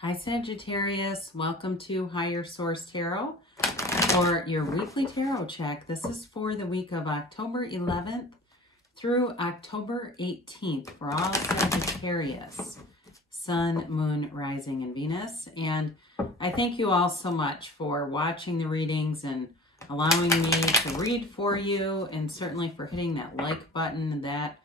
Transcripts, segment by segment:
Hi Sagittarius, welcome to Higher Source Tarot for your weekly tarot check. This is for the week of October 11th through October 18th for all Sagittarius, Sun, Moon, Rising, and Venus. And I thank you all so much for watching the readings and allowing me to read for you, and certainly for hitting that like button that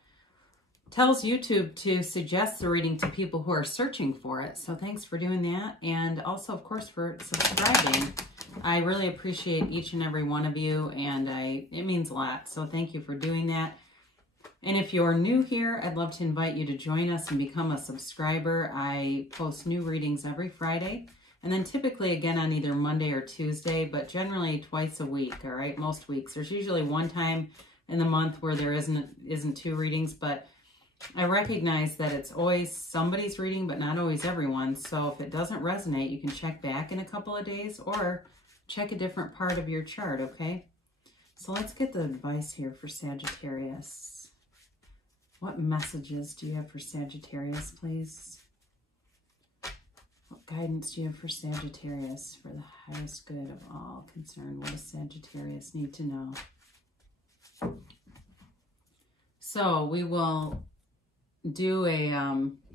tells YouTube to suggest the reading to people who are searching for it. So thanks for doing that. And also, of course, for subscribing. I really appreciate each and every one of you, and it means a lot. So thank you for doing that. And if you're new here, I'd love to invite you to join us and become a subscriber. I post new readings every Friday, and then typically again on either Monday or Tuesday, but generally twice a week, all right? Most weeks. There's usually one time in the month where there isn't two readings, but I recognize that it's always somebody's reading, but not always everyone's. So if it doesn't resonate, you can check back in a couple of days or check a different part of your chart, okay? So let's get the advice here for Sagittarius. What messages do you have for Sagittarius, please? What guidance do you have for Sagittarius for the highest good of all concerned? What does Sagittarius need to know? So we will do a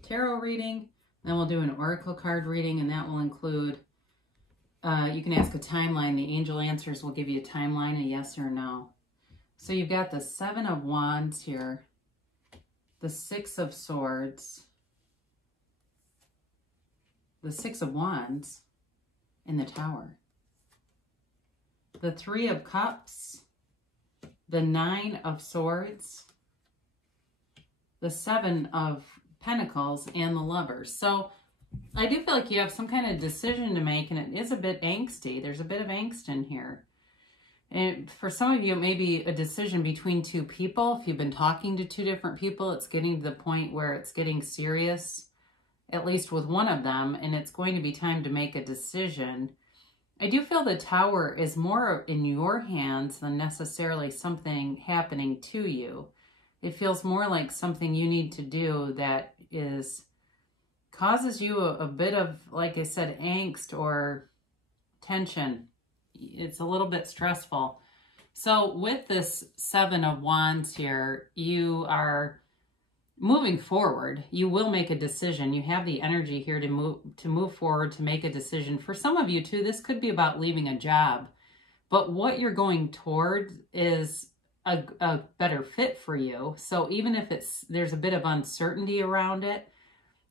tarot reading, then we'll do an oracle card reading, and that will include, you can ask a timeline. The angel answers will give you a timeline, a yes or no. So you've got the Seven of Wands here, the Six of Swords, the Six of Wands, and the Tower, the Three of Cups, the Nine of Swords, the Seven of Pentacles, and the Lovers. So I do feel like you have some kind of decision to make, and it is a bit angsty. There's a bit of angst in here. And for some of you, it may be a decision between two people. If you've been talking to two different people, it's getting to the point where it's getting serious, at least with one of them, and it's going to be time to make a decision. I do feel the Tower is more in your hands than necessarily something happening to you. It feels more like something you need to do that causes you a bit of, like I said, angst or tension. It's a little bit stressful. So with this Seven of Wands here, you are moving forward. You will make a decision. You have the energy here to move forward, to make a decision. For some of you too, this could be about leaving a job, but what you're going toward is a better fit for you. So even if there's a bit of uncertainty around it,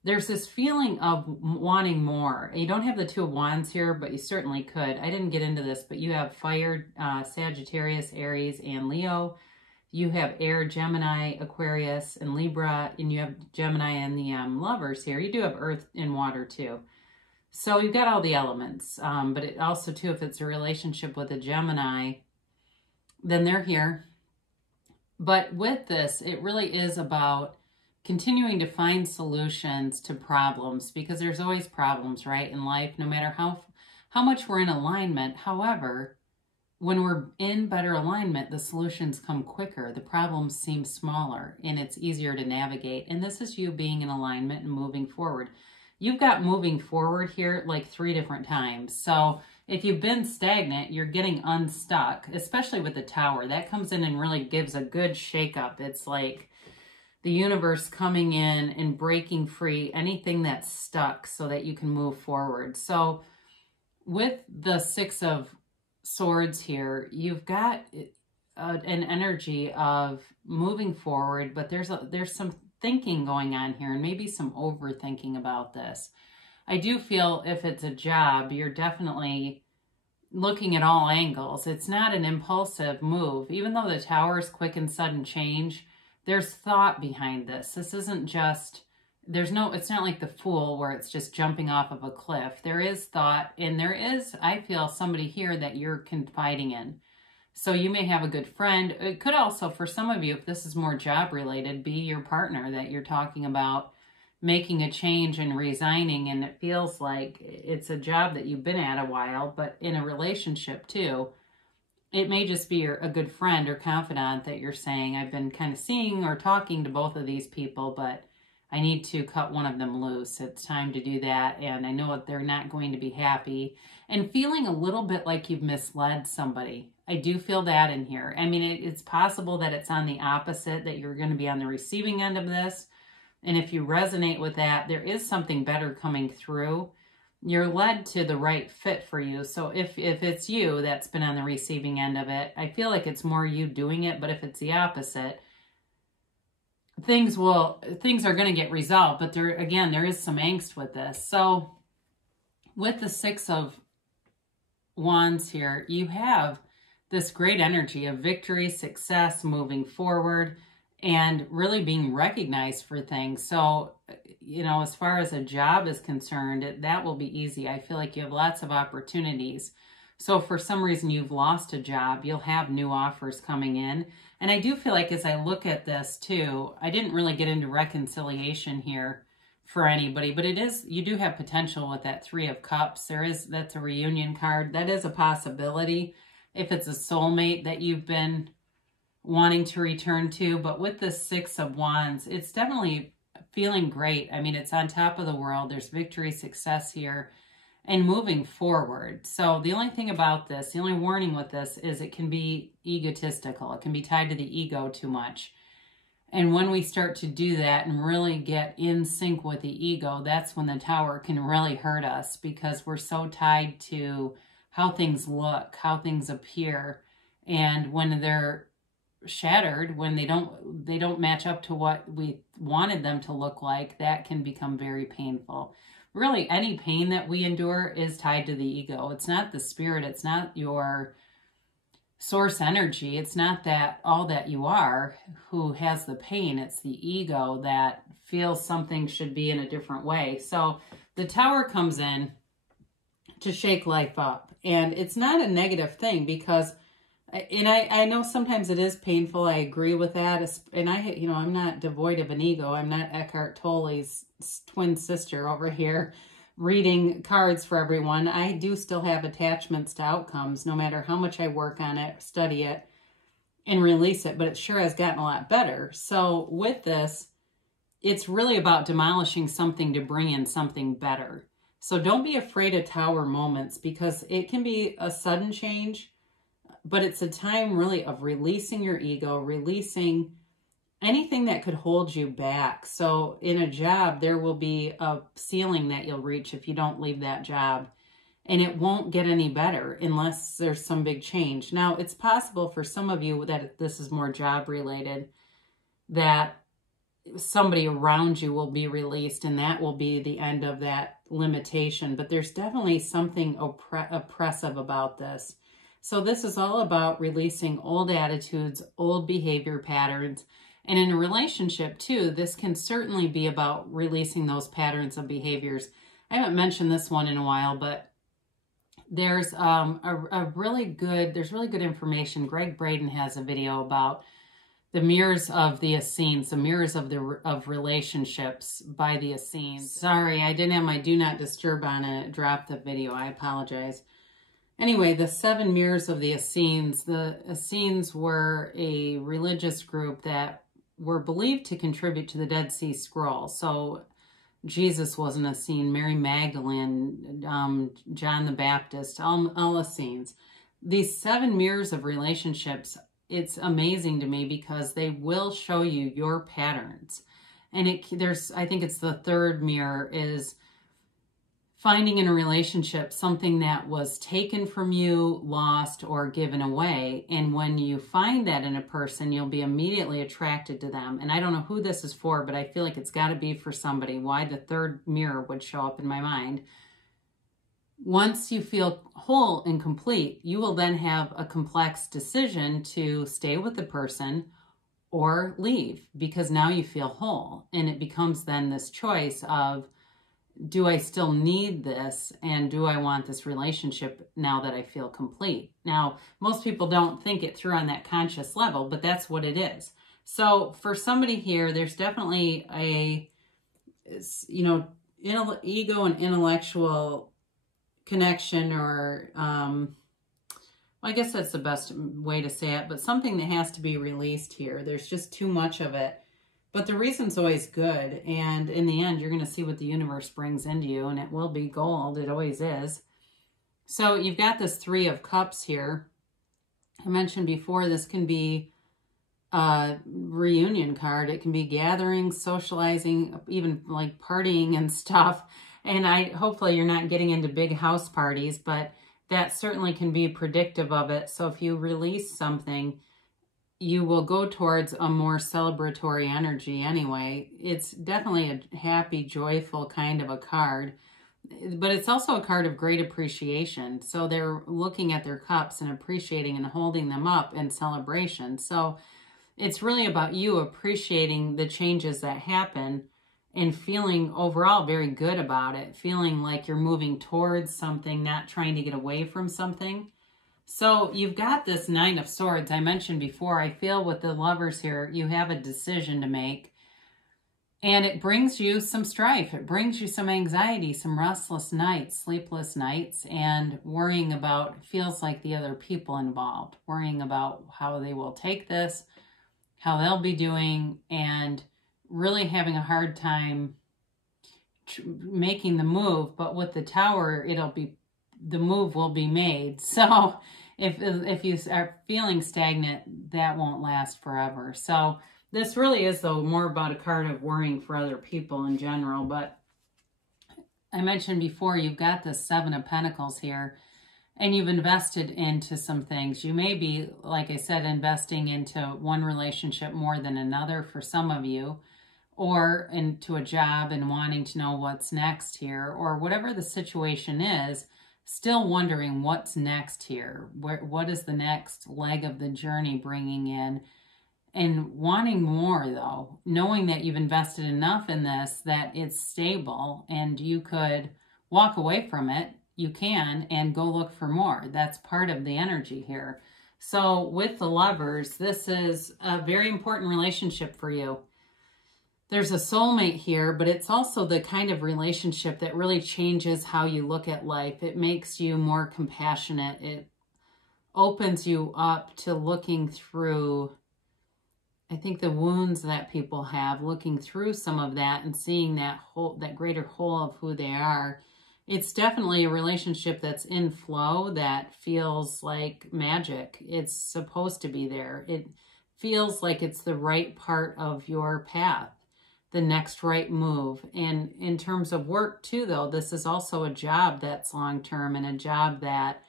there's this feeling of wanting more. You don't have the Two of Wands here, but you certainly could. I didn't get into this, but you have fire, Sagittarius, Aries, and Leo. You have air, Gemini, Aquarius, and Libra, and you have Gemini and the Lovers here. You do have earth and water too. So you've got all the elements, but it also too, if it's a relationship with a Gemini, then they're here. But with this, it really is about continuing to find solutions to problems, because there's always problems, right, in life, no matter how much we're in alignment. However, when we're in better alignment, the solutions come quicker, the problems seem smaller, and it's easier to navigate. And this is you being in alignment and moving forward. You've got moving forward here like 3 different times. So if you've been stagnant, you're getting unstuck, especially with the Tower. That comes in and really gives a good shakeup. It's like the universe coming in and breaking free anything that's stuck so that you can move forward. So with the Six of Swords here, you've got an energy of moving forward, but there's some thinking going on here, and maybe some overthinking about this. I do feel if it's a job, you're definitely looking at all angles. It's not an impulsive move. Even though the Tower is quick and sudden change, there's thought behind this. This isn't just, it's not like the Fool where it's just jumping off of a cliff. There is thought, and there is, I feel, somebody here that you're confiding in. So you may have a good friend. It could also, for some of you, if this is more job related, be your partner that you're talking about making a change and resigning, and it feels like it's a job that you've been at a while, but in a relationship too. It may just be a good friend or confidant that you're saying, I've been kind of seeing or talking to both of these people, but I need to cut one of them loose. It's time to do that. And I know that they're not going to be happy. And feeling a little bit like you've misled somebody. I do feel that in here. I mean, it's possible that it's on the opposite, that you're going to be on the receiving end of this. And if you resonate with that, there is something better coming through. You're led to the right fit for you. So if it's you that's been on the receiving end of it, I feel like it's more you doing it. But if it's the opposite, things are going to get resolved. But there is some angst with this. So with the Six of Wands here, you have this great energy of victory, success, moving forward, and really being recognized for things. So, you know, as far as a job is concerned, that will be easy. I feel like you have lots of opportunities. So for some reason you've lost a job, you'll have new offers coming in. And I do feel like as I look at this too, I didn't really get into reconciliation here for anybody, but you do have potential with that Three of Cups. That's a reunion card. That is a possibility if it's a soulmate that you've been wanting to return to. But with the Six of Wands, it's definitely feeling great. I mean, it's on top of the world. There's victory, success here, and moving forward. So the only thing about this, the only warning with this is it can be egotistical. It can be tied to the ego too much. And when we start to do that and really get in sync with the ego, that's when the Tower can really hurt us, because we're so tied to how things look, how things appear. And when they're shattered, when they don't match up to what we wanted them to look like, that can become very painful. Really, any pain that we endure is tied to the ego. It's not the spirit. It's not your source energy. It's not that all that you are who has the pain. It's the ego that feels something should be in a different way. So the Tower comes in to shake life up. And it's not a negative thing, because, and I know sometimes it is painful. I agree with that. And I'm not devoid of an ego. I'm not Eckhart Tolle's twin sister over here reading cards for everyone. I do still have attachments to outcomes, no matter how much I work on it, study it, and release it. But it sure has gotten a lot better. So with this, it's really about demolishing something to bring in something better. So don't be afraid of Tower moments, because it can be a sudden change, but it's a time really of releasing your ego, releasing anything that could hold you back. So in a job, there will be a ceiling that you'll reach if you don't leave that job, and it won't get any better unless there's some big change. Now, it's possible for some of you that this is more job related, that somebody around you will be released, and that will be the end of that limitation. But there's definitely something oppressive about this. So this is all about releasing old attitudes, old behavior patterns. And in a relationship too, this can certainly be about releasing those patterns of behaviors. I haven't mentioned this one in a while, but there's really good information. Greg Braden has a video about the mirrors of the Essenes, the mirrors of relationships by the Essenes. Sorry, I didn't have my do not disturb on and it dropped the video. I apologize. Anyway, the 7 mirrors of the Essenes. The Essenes were a religious group that were believed to contribute to the Dead Sea Scrolls. So Jesus was an Essene, Mary Magdalene, John the Baptist, all Essenes. These 7 mirrors of relationships, it's amazing to me because they will show you your patterns. And I think it's the 3rd mirror is finding in a relationship something that was taken from you, lost, or given away. And when you find that in a person, you'll be immediately attracted to them. And I don't know who this is for, but I feel like it's got to be for somebody. Why the 3rd mirror would show up in my mind. Once you feel whole and complete, you will then have a complex decision to stay with the person or leave, because now you feel whole. And it becomes then this choice of, do I still need this? And do I want this relationship now that I feel complete? Now, most people don't think it through on that conscious level, but that's what it is. So for somebody here, there's definitely a, ego and intellectual connection, or I guess that's the best way to say it, but something that has to be released here. There's just too much of it But the reason's always good, and in the end, you're going to see what the universe brings into you, and it will be gold. It always is. So you've got this 3 of Cups here. I mentioned before, this can be a reunion card. It can be gathering, socializing, even like partying and stuff. And hopefully you're not getting into big house parties, but that certainly can be predictive of it. So if you release something, you will go towards a more celebratory energy anyway. It's definitely a happy, joyful kind of a card, but it's also a card of great appreciation. So they're looking at their cups and appreciating and holding them up in celebration. So it's really about you appreciating the changes that happen and feeling overall very good about it, feeling like you're moving towards something, not trying to get away from something. So you've got this 9 of Swords. I mentioned before, I feel with the Lovers here, you have a decision to make. And it brings you some strife. It brings you some anxiety, some restless nights, sleepless nights, and worrying about, feels like the other people involved, worrying about how they will take this, how they'll be doing, and really having a hard time making the move. But with the Tower, the move will be made. So if you are feeling stagnant, that won't last forever. So this really is, though, more about a card of worrying for other people in general. But I mentioned before, you've got the 7 of Pentacles here, and you've invested into some things. You may be, like I said, investing into one relationship more than another for some of you, or into a job and wanting to know what's next here, or whatever the situation is, still wondering what's next here. What is the next leg of the journey bringing in? And wanting more, though, knowing that you've invested enough in this that it's stable and you could walk away from it, you can, and go look for more. That's part of the energy here. So with the Lovers, this is a very important relationship for you. There's a soulmate here, but it's also the kind of relationship that really changes how you look at life. It makes you more compassionate. It opens you up to looking through, I think, the wounds that people have, looking through some of that and seeing that whole, that greater whole of who they are. It's definitely a relationship that's in flow, that feels like magic. It's supposed to be there. It feels like it's the right part of your path, the next right move. And in terms of work too, though, this is also a job that's long-term and a job that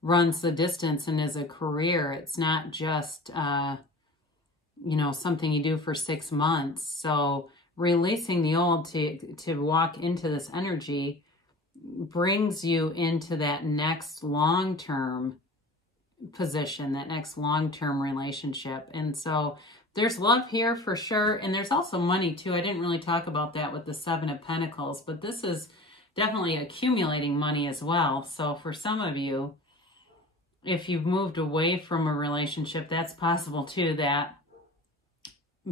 runs the distance and is a career. It's not just, you know, something you do for 6 months. So releasing the old to walk into this energy brings you into that next long-term position, that next long-term relationship. And so there's love here for sure. And there's also money too. I didn't really talk about that with the 7 of Pentacles, but this is definitely accumulating money as well. So for some of you, if you've moved away from a relationship, that's possible too, that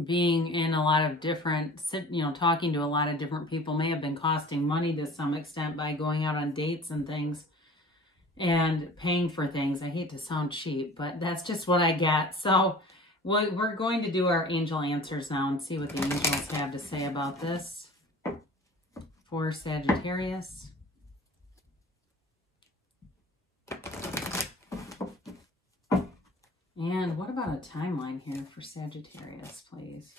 being in a lot of different, you know, talking to a lot of different people may have been costing money to some extent by going out on dates and things and paying for things. I hate to sound cheap, but that's just what I get. So we're going to do our angel answers now and see what the angels have to say about this for Sagittarius. And what about a timeline here for Sagittarius, please?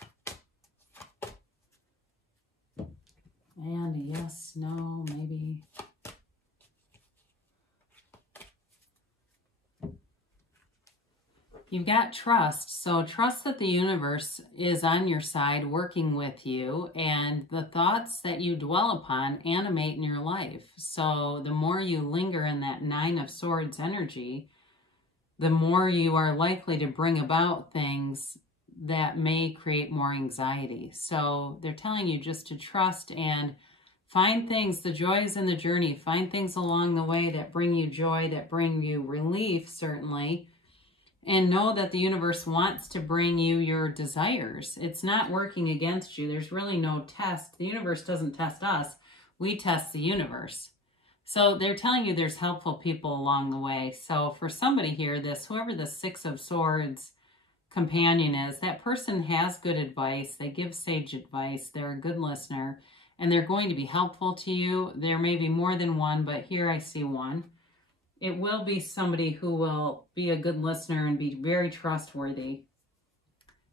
And a yes, no, maybe. You've got trust. So trust that the universe is on your side, working with you, and the thoughts that you dwell upon animate in your life. So the more you linger in that 9 of Swords energy, the more you are likely to bring about things that may create more anxiety. So they're telling you just to trust and find things, the joys in the journey, find things along the way that bring you joy, that bring you relief, certainly, and know that the universe wants to bring you your desires. It's not working against you. There's really no test. The universe doesn't test us. We test the universe. So they're telling you there's helpful people along the way. So for somebody here, whoever the 6 of Swords companion is. That person has good advice. They give sage advice. They're a good listener, and they're going to be helpful to you. There may be more than one, but here I see one. It will be somebody who will be a good listener and be very trustworthy.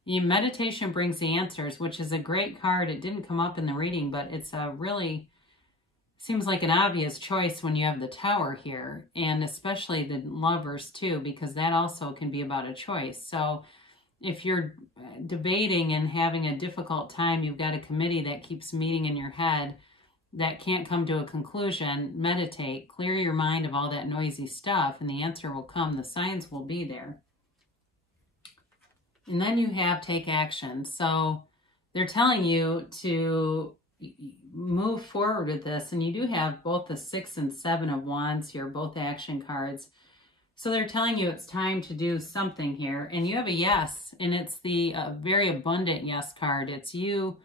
Meditation brings the answers, which is a great card. It didn't come up in the reading, but it's a really, seems like an obvious choice when you have the Tower here, and especially the Lovers too, because that also can be about a choice. So if you're debating and having a difficult time, you've got a committee that keeps meeting in your head that can't come to a conclusion, meditate, clear your mind of all that noisy stuff, and the answer will come. The signs will be there. And then you have take action. So they're telling you to move forward with this, and you do have both the 6 and 7 of Wands here, both action cards. So they're telling you it's time to do something here, and you have a yes, and it's the very abundant yes card. It's you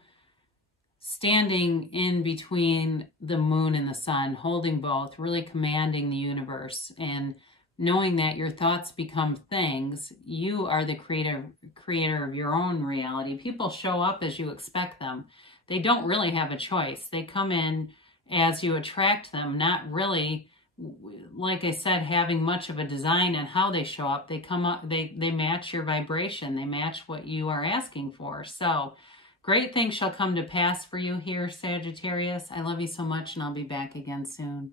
standing in between the moon and the sun, holding both, really commanding the universe, and knowing that your thoughts become things. You are the creator of your own reality. People show up as you expect them. They don't really have a choice. They come in as you attract them, not really, like I said, having much of a design on how they show up. They come up, they match your vibration. They match what you are asking for. So great things shall come to pass for you here, Sagittarius. I love you so much, and I'll be back again soon.